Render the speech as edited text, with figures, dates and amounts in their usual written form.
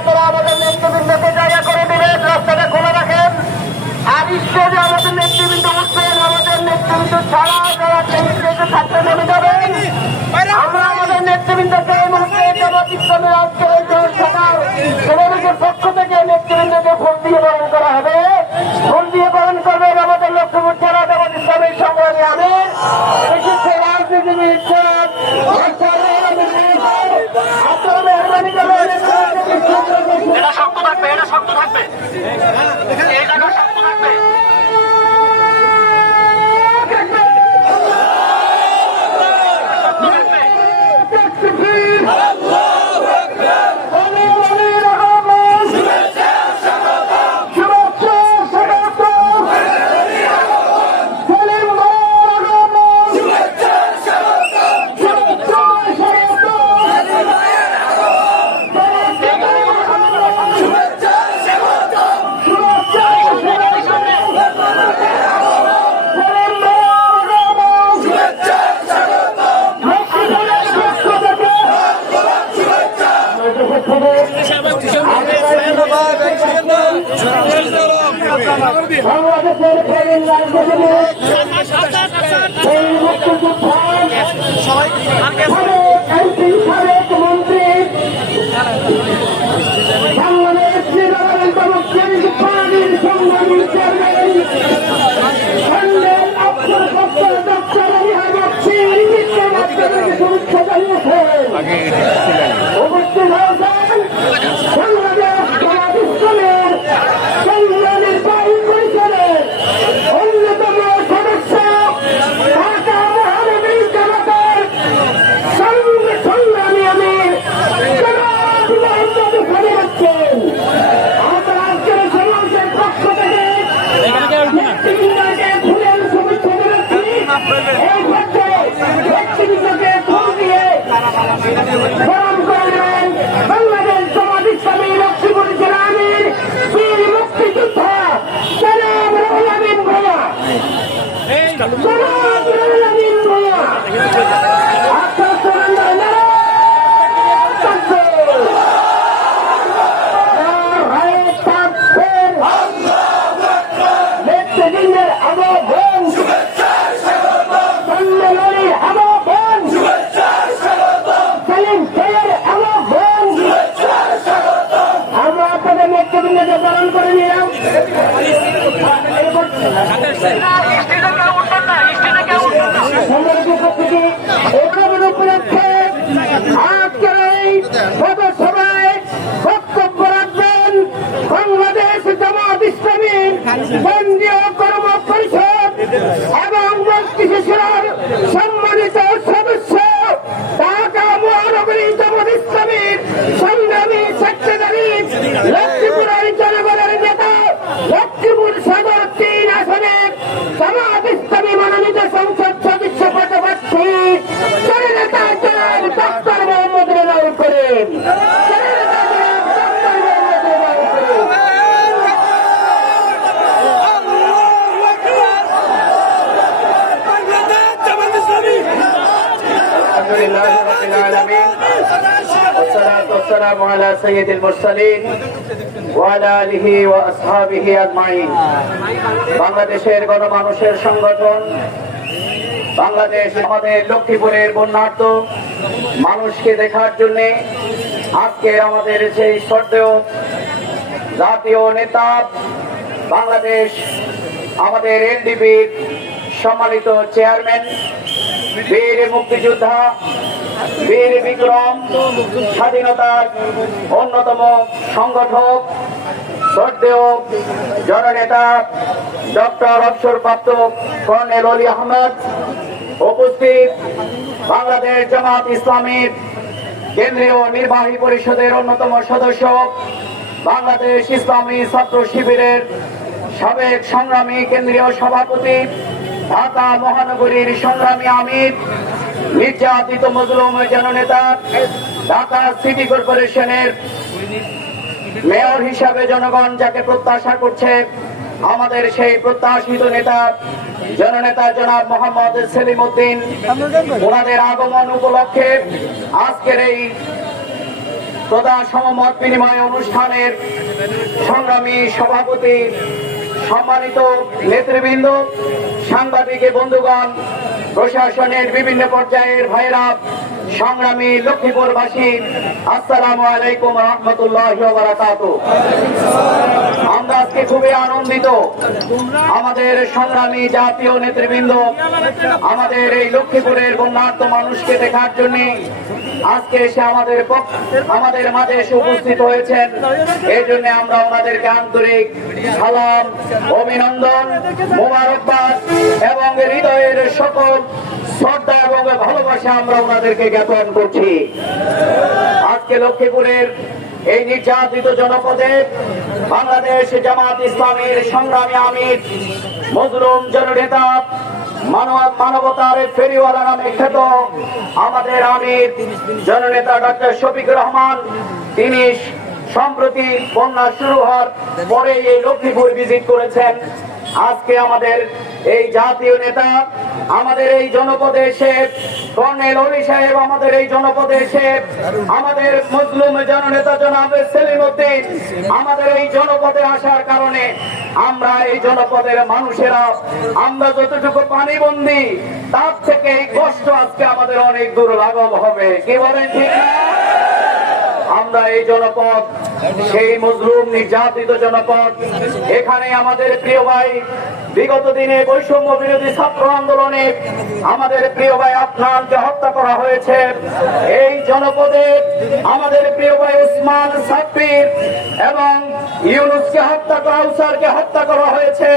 আপনারা আমাদের নেতৃবৃন্দকে জায়গা করে দিবেন, রাস্তাটা খোলা রাখেন। আর স্টেজে আমাদের নেতৃবৃন্দ উঠবেন, আমাদের নেতৃবৃন্দ ছাড়া যারা স্টেজে থাকতে নেমে যাবেন। আমরা আমাদের নেতৃবৃন্দকে এই মুহূর্তে জামাত ইসলামের আজকে এই সমাবেশের পক্ষ থেকে নেতৃবৃন্দকে ফুল দিয়ে বরণ করা হবে। ফুল দিয়ে বরণ করবেন আমাদের লক্ষ্মীপুর জেলা জামাত ইসলামের সংগ্রামী আমির এসেছে রাজনীতিবিদ। আপনারা মেহরবানি করে এটা শক্ত থাকবে, এটা শক্ত থাকবে, এই জায়গা শক্ত থাকবে। বাংলাদেশের প্রবীণ রাজনীতিবিদ সাবেক মন্ত্রী বাংলাদেশ পার্টির সংগ্রামী চেয়ারম্যান আব্দুল গফফার ডক্টর রিহাদ শুভেচ্ছা জানিয়েছেন। উপস্থিত হয়েছেন বাংলাদেশ জামাত ইসলামের সংগ্রামী বায়ু পরিষদের অন্যতম সদস্য ঢাকা মহানগরী জামাতের সংগ্রামী আমির জনাব মোহাম্মদ খালিদ আছেন। আমাদের আজকের সমাবেশের পক্ষ থেকে নেতৃবৃন্দকে ফুলের শুভেচ্ছা জানাচ্ছি। এই পর্যায়ে নেতৃবৃন্দকে ফুল দিয়ে বরণ করলেন বাংলাদেশ জামাত ইসলামী লক্ষ্মীপুর জেলা আমির বীর মুক্তিযোদ্ধা জনাব রুহুল আমিন ভূঁইয়া। জনাব রুহুল আমিন ভূঁইয়া আপনার সুরেন্দ্র নেতৃবৃন্দের আহ্বান সম্মেলনের আহ্বান সেলিম ভাইয়ের আহ্বান আমরা আপনাদের নেতৃবৃন্দকে বরণ করে নিলাম। উপলক্ষে আজকের এই পথসভায় বক্তব্য রাখবেন বাংলাদেশ জামাত ইসলামী কেন্দ্রীয় কর্ম পরিষদ এবং মজলিসের সম্মানিত সদস্য ঢাকা মহানগরী জামাত ইসলামীর সংগ্রামী সেক্রেটারি লক্ষ্মীপুরের জনগণের নেতা লক্ষ্মীপুর সদর 3 আসনের জামাত ইসলামী মনোনীত সংসদ সদস্য পদপ্রার্থী জননেতা জনাব ডক্টর মোহাম্মদ রেজাউল করিম। والسلام على سيد المرسلين وعلى آله وأصحابه أجمعين। বাংলাদেশের গণমানুষের সংগঠন বাংলাদেশ আমাদের লক্ষ্মীপুরের বন্যার্ত মানুষকে দেখার জন্য আজকে আমাদের সেই শ্রদ্ধেয় জাতীয় নেতা বাংলাদেশ আমাদের এনডিপির সম্মানিত চেয়ারম্যান বীর মুক্তিযোদ্ধা বীর বিক্রম স্বাধীনতার অন্যতম সংগঠক শ্রদ্ধেয় জননেতা ডক্টর অবসরপ্রাপ্ত কর্নেল অলি আহমদ, উপস্থিত বাংলাদেশ জামাত ইসলামীর কেন্দ্রীয় নির্বাহী পরিষদের অন্যতম সদস্য বাংলাদেশ ইসলামী ছাত্র শিবিরের সাবেক সংগ্রামী কেন্দ্রীয় সভাপতি ঢাকা মহানগরীর সংগ্রামী আমির নির্যাতিত মজলুম জননেতা ঢাকা সিটি কর্পোরেশনের মেয়র হিসাবে জনগণ যাকে প্রত্যাশা করছে আমাদের সেই প্রত্যাশিত নেতা জননেতা জনাব মোহাম্মদ সেলিম উদ্দিন, ওনাদের আগমন উপলক্ষে আজকের এই প্রধান সমমত বিনিময় অনুষ্ঠানের সংগ্রামী সভাপতি, সম্মানিত নেতৃবৃন্দ, সাংবাদিক বন্ধুগণ, প্রশাসনের বিভিন্ন পর্যায়ের ভাইরা, সংগ্রামী লক্ষ্মীপুরবাসী, আসসালামু আলাইকুম রহমতুল্লাহি ওয়া বারাকাতুহু। আমরা আজকে খুবই আনন্দিত, আমাদের সংগ্রামী জাতীয় নেতৃবৃন্দ আমাদের এই লক্ষ্মীপুরের বন্যার্ত মানুষকে দেখার জন্য আজকে এসে আমাদের মাঝে এসে উপস্থিত হয়েছেন। এই জন্য আমরা ওনাদেরকে আন্তরিক সালাম, অভিনন্দন, মোবারকবাদ এবং হৃদয়ের সকল শ্রদ্ধা এবং ভালোবাসা আমরা ওনাদেরকে জ্ঞাপন করছি। আজকে লক্ষ্মীপুরের এই নির্যাতিত জনপদে বাংলাদেশ জামাত ইসলামের সংগ্রামী আমির, মজলুম জননেতা, মানবতার ফেরিওয়ালা নামে খ্যাত আমাদের আমির জননেতা ডক্টর শফিকুর রহমান, তিনি সম্প্রতি বন্যা শুরু হওয়ার পরে এই লক্ষ্মীপুর ভিজিট করেছেন। আজকে আমাদের এই জাতীয় নেতা আমাদের এই জনপদে এসে, কর্নেল অলি সাহেব আমাদের এই জনপদে এসে, আমাদের মজলুম জননেতা জনাব সেলিম উদ্দিন আমাদের এই জনপদে আসার কারণে আমরা এই জনপদের মানুষেরা আমরা যতটুকু পানিবন্দী তার থেকে এই কষ্ট আজকে আমাদের অনেক দূর লাঘব হবে। কি বলেন ঠিক না? আমরা এই জনপদ সেই মজলুম নির্যাতিত জনপদ, এখানে আমাদের প্রিয় ভাই বিগত দিনে বৈষম্য বিরোধী ছাত্র আন্দোলনে আমাদের প্রিয় ভাই আফনানকে হত্যা করা হয়েছে। এই জনপদে আমাদের প্রিয় ভাই উসমান সাব্বির এবং ইউনুসকে হত্যা করা, উসারকে হত্যা করা হয়েছে।